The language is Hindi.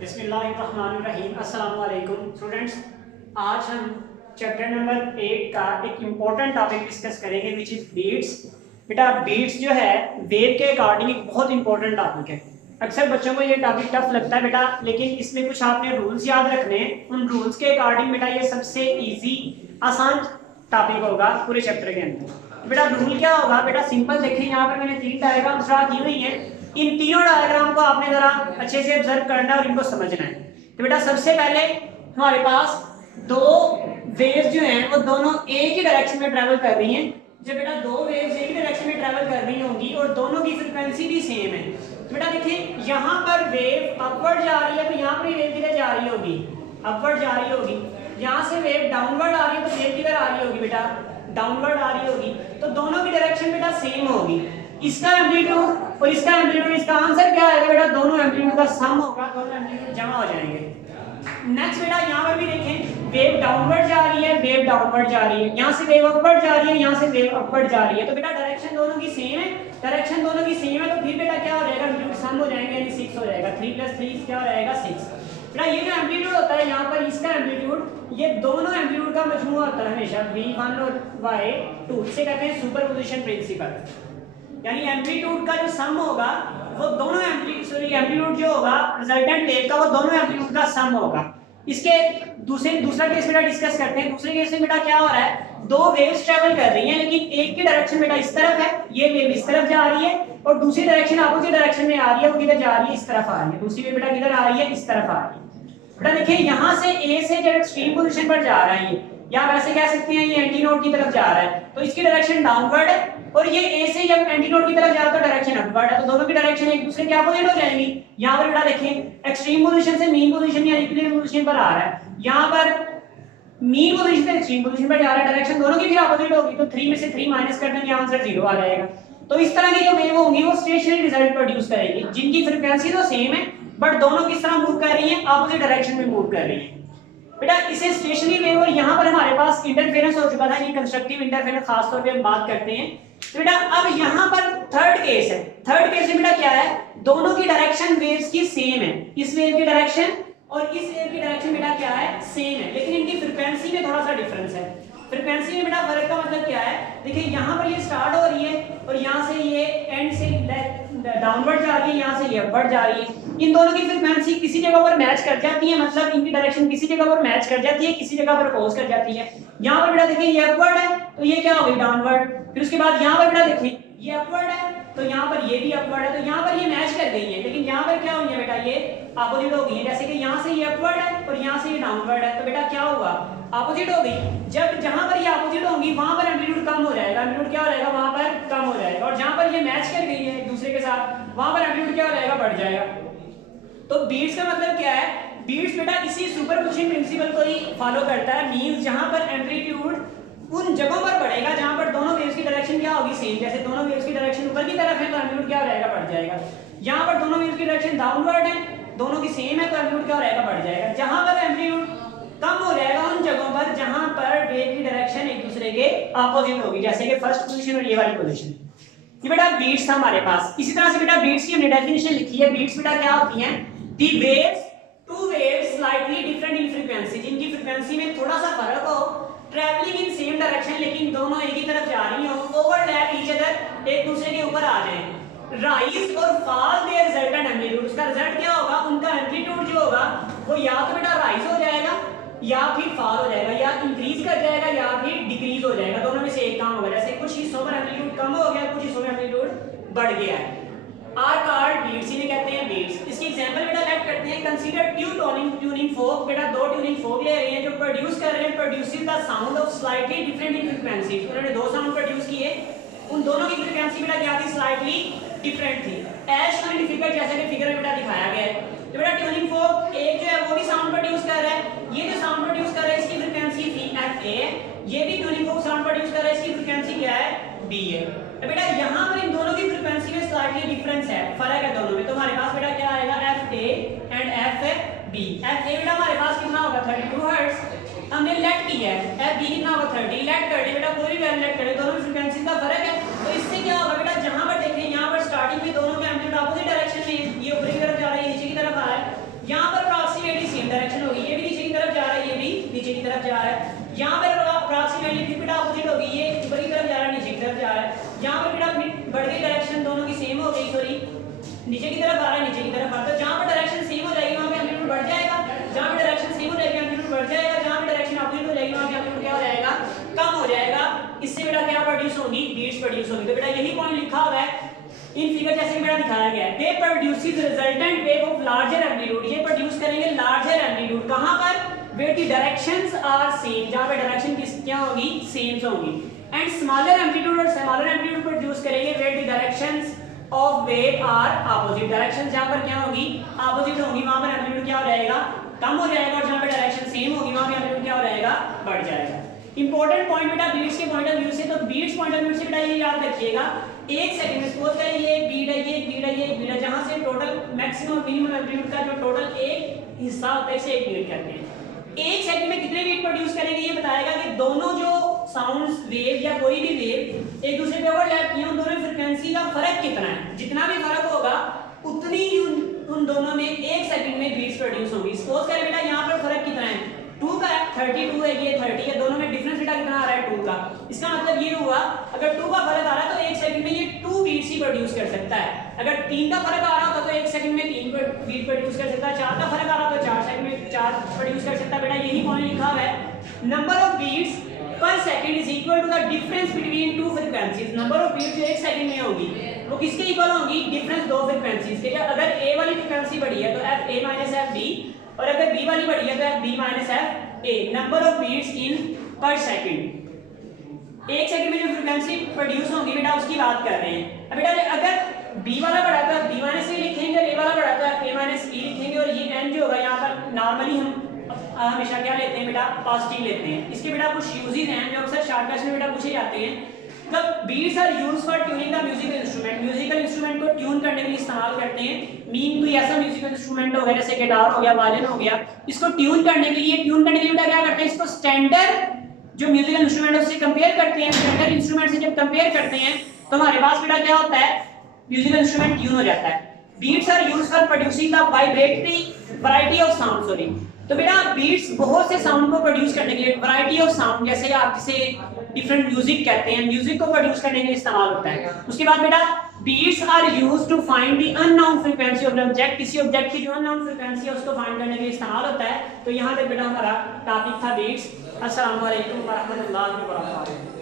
बिस्मिल्लाहिर्रहमानिर्रहीम। अस्सलाम वालेकुम स्टूडेंट्स। आज हम चैप्टर नंबर 8 का एक इम्पोर्टेंट टॉपिक डिस्कस करेंगे विच इज़ बीट्स। बेटा बीट्स जो है वेव के अकॉर्डिंग एक बहुत इंपॉर्टेंट टॉपिक है। अक्सर बच्चों को ये टॉपिक टफ लगता है बेटा, लेकिन इसमें कुछ आपने रूल्स याद रखने हैं। उन रूल्स के अकॉर्डिंग बेटा ये सबसे ईजी आसान टॉपिक होगा पूरे चैप्टर के अंदर। बेटा रूल क्या होगा बेटा, सिंपल देखें, यहाँ पर मैंने 3 डायग्राम ड्रा की हुई है। इन तीनों डायग्राम को आपने जरा अच्छे से ऑब्जर्व करना है और इनको समझना है। तो बेटा सबसे पहले हमारे पास दो वेव्स जो हैं वो दोनों एक ही डायरेक्शन में ट्रैवल कर रही हैं। जब बेटा दो वेव्स एक ही डायरेक्शन में ट्रैवल कर रही होंगी और दोनों की फ्रीक्वेंसी भी सेम है, तो बेटा देखिए यहाँ पर वेव अपवर्ड जा रही है तो यहाँ पर वेव किधर जा रही होगी, अपवर्ड जा रही होगी। यहाँ से वेव डाउनवर्ड आ रही है तो वेव किधर आ रही होगी बेटा, डाउनवर्ड आ रही होगी। तो दोनों की डायरेक्शन बेटा सेम होगी। इसका एम्पलीट्यूड और इसका एम्पलीट्यूड, इसका आंसर क्या आएगा बेटा, दोनों एम्पलीट्यूड का सम होगा, दोनों एम्पलीट्यूड जमा हो जाएंगे। नेक्स्ट बेटा यहाँ पर भी देखें, वेव डाउनवर्ड जा रही है, वेव डाउनवर्ड जा रही है, यहाँ से वेव अपवर्ड जा रही है, यहाँ से वेव अपवर्ड जा रही है। तो बेटा डायरेक्शन दोनों की सेम है, डायरेक्शन दोनों की सेम है, तो फिर बेटा क्या हो जाएगा, एम्पलीट्यूड सम हो जाएंगे, यानी 6 हो जाएगा। 3 + 3 क्या हो जाएगा, 6। बेटा ये जो एम्पलीट्यूड होता है यहाँ पर, इसका एम्पलीट्यूड, ये दोनों एम्पलीट्यूड का मजमूआ होता है हमेशा v1 और y2। इसे कहते हैं सुपरपोजिशन प्रिंसिपल। यानी एम्पलीट्यूड का जो सम होगा वो दोनों एम्पलीट्यूड जो होगा रिजल्टेंट वेव का, वो दोनों एम्पलीट्यूड का सम होगा। इसके दूसरा केस बेटा डिस्कस करते हैं। दूसरे केस में बेटा क्या हो रहा है, दो वेव्स ट्रैवल कर रही हैं लेकिन एक की डायरेक्शन बेटा इस तरफ है, ये वेव इस तरफ जा रही है, और दूसरी डायरेक्शन अपोजिट डायरेक्शन में आ रही है, वो किधर जा रही है, इस तरफ आ रही है। दूसरी वेव बेटा किधर आ रही है, इस तरफ आ रही है। बेटा देखिए यहाँ से ए से जब एक्सट्रीम पोजीशन पर जा रहा है ये, या वैसे कह सकते हैं ये एंटी नोड की तरफ जा रहा है, तो इसकी डायरेक्शन डाउनवर्ड है, और ये ए से जब एंटी नोड की तरफ जा रहा है तो डायरेक्शन अपवर्ड है। तो दोनों की डायरेक्शन एक दूसरे के अपोजिट हो जाएंगी। यहाँ पर बेटा देखें, एक्सट्रीम पोजीशन से मीन पोजीशन या इक्विलिब्रियम पोजीशन पर आ रहा है, यहाँ पर मीन पोजीशन से एक्सट्रीम पोजीशन पर जा रहा है, डायरेक्शन दोनों की भी अपोजिट होगी, तो 3 में से 3 माइनस कर देंगे, आंसर 0 आ जाएगा। तो इस तरह की जो वेव होंगी वो स्टेशनरी रिजल्ट प्रोड्यूस करेगी, जिनकी फ्रीक्वेंसी तो सेम है बट दोनों किस तरह मूव कर रही हैं, अपोजिट डायरेक्शन में मूव कर रही हैं। बेटा इसे स्टेशनरी वेव, और यहाँ पर हमारे पास इंटरफेरेंस हो चुका था, ये कंस्ट्रक्टिव इंटरफेरेंस खास तौर पे हम बात करते हैं। तो बेटा अब यहाँ पर थर्ड केस है। थर्ड केस में बेटा क्या है, दोनों की डायरेक्शन वेव्स की सेम है, इस वेव की डायरेक्शन और इस वेव की डायरेक्शन बेटा क्या है, सेम है, लेकिन इनकी फ्रीक्वेंसी में थोड़ा सा डिफरेंस है। फ्रीक्वेंसी में बेटा फर्क का मतलब क्या है, देखिए यहाँ पर ये स्टार्ट हो रही है और यहाँ से ये एंड से डाउनवर्ड जा रही है, यहाँ से ये अपवर्ड जा रही है। इन दोनों की फ्रीक्वेंसी किसी जगह पर मैच कर जाती है, मतलब इनकी डायरेक्शन किसी जगह पर मैच कर जाती है, किसी जगह पर अपोज कर जाती है। यहाँ पर बेटा देखिए ये अपवर्ड है तो ये क्या हो गई, डाउनवर्ड। फिर उसके बाद यहाँ पर बेटा देखिए ये अपवर्ड है तो यहाँ पर ये भी अपवर्ड है, तो यहाँ पर ये मैच कर गई है, लेकिन यहाँ पर क्या हुई है बेटा, ये अपोजिट हो गई है। जैसे कि यहाँ से ये अपवर्ड है और यहाँ से ये डाउनवर्ड है, तो बेटा क्या हुआ, अपोजिट हो गई। जब जहां पर ये अपोजिट होंगी वहां पर एम्पलीट्यूड कम हो जाएगा, एम्पलीट्यूड क्या हो जाएगा, वहां पर कम हो जाएगा, और जहां पर ये मैच कर गई है एक दूसरे के साथ वहां पर एम्पलीट्यूड क्या हो जाएगा, बढ़ जाएगा। तो बीट्स का मतलब क्या है, बीट्स बेटा इसी सुपरपोजिशन प्रिंसिपल को ही फॉलो करता है। मींस जहां पर एम्पलीट्यूड उन जगहों पर बढ़ेगा जहां पर दोनों वेव्स की डायरेक्शन क्या होगी, सेम। जैसे दोनों वेव्स की डायरेक्शन ऊपर की तरफ है तो एम्पलीट्यूड क्या हो जाएगा, बढ़ जाएगा। यहां पर दोनों वेव्स की डायरेक्शन डाउनवर्ड है, दोनों की सेम है, तो एम्पलीट्यूड क्या हो जाएगा, बढ़ जाएगा। जहां पर एम्पलीट्यूड कम हो जाएगा उन जगहों पर जहां पर वेव की डायरेक्शन एक दूसरे के अपोजिट होगी, जैसे कि फर्स्ट पोजीशन और ये वाली पोजीशन। ये बेटा बीट्स था हमारे पास। इसी तरह से बेटा बीट्स की हमने डेफिनेशन लिखी है। बीट्स बेटा क्या होती हैं, दी waves, two waves slightly different in frequency, जिनकी फ्रीक्वेंसी में थोड़ा सा फर्क हो, ट्रैवलिंग इन सेम डायरेक्शन, लेकिन दोनों एक ही तरफ जा रही हो, ओवरलैप ईच अदर, एक दूसरे के ऊपर आ जाए, राइज और फॉल देयर रिजल्टेंट एम्पलीट्यूड। उसका रिजल्ट क्या होगा, उनका एम्पलीट्यूड जो होगा वो या तो बेटा राइज हो जाएगा या फिर फॉल हो जाएगा, या इंक्रीज कर जाएगा या फिर डिक्रीज हो जाएगा, दोनों में से एक काम होगा। जैसे कुछ हिस्सों पर एम्पलीट्यूड कम हो गया, कुछ हिस्सों में एम्पलीट्यूड बढ़ गया है। आर कॉल्ड बीट्स, इन्हें कहते हैं बीट्स। इसकी एग्जांपल बेटा लेट करते हैं। कंसीडर टू ट्यूनिंग फोक, बेटा दो ट्यूनिंग फोक ले रहे हैं जो प्रोड्यूस कर रहे हैं, producing the sound of slightly different in frequency. उन्होंने दो साउंड प्रोड्यूस किए, उन दोनों की फ्रीक्वेंसी बेटा क्या थी, स्लाइटली डिफरेंट थी। एज शोन इन फिगर, जैसे कि फिगर में बेटा दिखाया गया है। तो बेटा ट्यूनिंग फोक एक जो है वो भी साउंड प्रोड्यूस कर रहा है, ये जो साउंड प्रोड्यूस कर रहा है इसकी फ्रीक्वेंसी थी FA, ये भी ट्यूनिंग फोक साउंड प्रोड्यूस कर रहा है, इसकी फ्रीक्वेंसी क्या है, B है। तो बेटा यहाँ पर इन दोनों की फ्रीक्वेंसी में स्लाइटली डिफरेंस है, फर्क है दोनों में। तो हमारे पास बेटा क्या आएगा, FA एंड FB। FA बेटा हमारे पास कितना होगा, 32 हर्ट्ज। हमने लेट किया है, FB कितना होगा, 30। लेट कर दे बेटा, कोई भी वैल्यू लेट कर दे, दोनों में फ्रीक्वेंसी का फर्क है। तो इससे क्या होगा बेटा, जहां पर देखें यहाँ पर स्टार्टिंग में दोनों के एम्पलीट्यूड अपोजिट डायरेक्शन में, ये ऊपर की तरफ जा रहा है, नीचे की तरफ आ रहा है, यहाँ पर तरफ जा रहा है। यहाँ पर अप्रॉक्सीमेटली फिर बेटा अपोजिट होगी, ये ऊपर की तरफ जा रहा है, नीचे की तरफ जा रहा है। यहाँ पर बेटा बढ़ गई डायरेक्शन दोनों की सेम हो गई, सॉरी नीचे की तरफ आ रहा है, नीचे की तरफ आ रहा है। तो जहाँ पर डायरेक्शन सेम हो जाएगी वहाँ पे एम्पलीट्यूड बढ़ जाएगा, जहाँ पे डायरेक्शन सेम हो जाएगी एम्पलीट्यूड बढ़ जाएगा, जहाँ पे डायरेक्शन अपोजिट हो जाएगी वहाँ पे एम्पलीट्यूड क्या हो जाएगा, कम हो जाएगा। इससे बेटा क्या प्रोड्यूस होगी, बीट्स प्रोड्यूस होगी। तो बेटा यही पॉइंट लिखा हुआ है इन फिगर जैसे बेटा दिखाया गया है। They produces resultant wave of larger amplitude, ये प्रोड्यूस करेंगे लार्जर एम्पलीट्यूड। कहां पर, where the directions are same, जहां पे डायरेक्शन किस क्या होगी, सेम होगी। एंड स्मॉलर एम्पलीट्यूड, और स्मॉलर एम्पलीट्यूड प्रोड्यूस करेंगे where the directions of wave are opposite, direction जहां पर क्या होगी, अपोजिट होगी, वहां पर एम्पलीट्यूड क्या हो जाएगा, कम हो जाएगा, और जहां पे डायरेक्शन सेम होगी वहां पे एम्पलीट्यूड क्या हो जाएगा, बढ़ जाएगा। इंपॉर्टेंट पॉइंट बेटा बीट्स के पॉइंट ऑफ व्यू से, तो बीट्स पॉइंट ऑफ व्यू से बेटा ये याद रखिएगा, एक सेकंड में सपोज करें ये एक बीट है, ये एक बीट है, ये एक बीट है, जहां से टोटल मैक्सिमम मिनिमम एम्पलीट्यूड का जो टोटल एक हिस्सा होता है इसे एक बीट कहते हैं। एक सेकंड में कितने बीट प्रोड्यूस करेंगे ये बताएगा कि दोनों जो साउंड्स वेव या कोई भी वेव एक दूसरे पे ओवरलैप किए, उन दोनों फ्रीक्वेंसी का फर्क कितना है। जितना भी फर्क होगा उतनी ही उन दोनों में एक सेकंड में बीट्स प्रोड्यूस होंगी। सपोज करें बेटा यहाँ पर फर्क कितना है, 2 का है, 32 है, ये 30 है, दोनों में डिफरेंस बेटा कितना आ रहा है, 2 का। इसका मतलब ये हुआ अगर 2 का फर्क आ रहा है तो एक सेकंड में ये 2 बीट्स ही प्रोड्यूस कर सकता है। अगर 3 का फर्क आ रहा होता तो एक सेकंड में 3 बीट प्रोड्यूस कर सकता है। 4 का फर्क आ रहा तो 4 सेकंड में 4 प्रोड्यूस कर सकता है। बेटा यही पॉइंट लिखा हुआ है, number of beats per second is equal to the difference between two frequencies. Number of beats जो एक सेकंड में होगी वो किसके इक्वल होगी, डिफरेंस दो फ्रीक्वेंसीज के। अगर ए वाली फ्रीक्वेंसी बढ़ी है तो F A minus F B, और अगर बी वाली बढ़ी है तो F B minus F A. Number of beats in per second, एक सेकंड में जो फ्रीक्वेंसी प्रोड्यूस होगी बेटा उसकी बात कर रहे हैं। अब बेटा अगर बी वाला बढ़ा तो बी माइनस ए लिखेंगे, और ए वाला बढ़ा तो ए माइनस ई लिखेंगे, और ये एन जो होगा यहाँ पर नॉर्मली हम हमेशा क्या लेते हैं बेटा, पॉजिटिव लेते हैं। इसके बेटा कुछ यूजेस हैं जो अक्सर शॉर्ट क्लास में बेटा पूछे जाते हैं। The beats are used for tuning the musical instrument, musical instrument को ट्यून करने के लिए इस्तेमाल करते हैं। मीन कोई ऐसा म्यूजिकल इंस्ट्रूमेंट हो गया जैसे गिटार हो गया, वायलिन हो गया, इसको ट्यून करने के लिए बेटा क्या करते हैं, इसको स्टैंडर्ड जो म्यूजिकल इंस्ट्रूमेंट है उससे कंपेयर करते हैं। स्टैंडर्ड इंस्ट्रूमेंट से जब कंपेयर करते हैं तो हमारे पास बेटा क्या होता है, म्यूजिकल इंस्ट्रूमेंट ट्यून हो जाता है। Beats are used for producing the vibratory variety of sound, sorry. तो बेटा बीट्स बहुत से साउंड को प्रोड्यूस करने के लिए, वैरायटी ऑफ साउंड, जैसे आप जिसे डिफरेंट म्यूजिक कहते हैं, म्यूजिक को प्रोड्यूस करने के लिए इस्तेमाल होता है। उसके बाद बेटा beats are used to find the unknown frequency of an object, किसी ऑब्जेक्ट की जो अननोन फ्रीक्वेंसी है उसको फाइंड करने के लिए इस्तेमाल होता है। तो यहाँ तक बेटा हमारा टॉपिक था बीट्स। अस्सलाम वालेकुम व रहमतुल्लाहि व बरकातहू।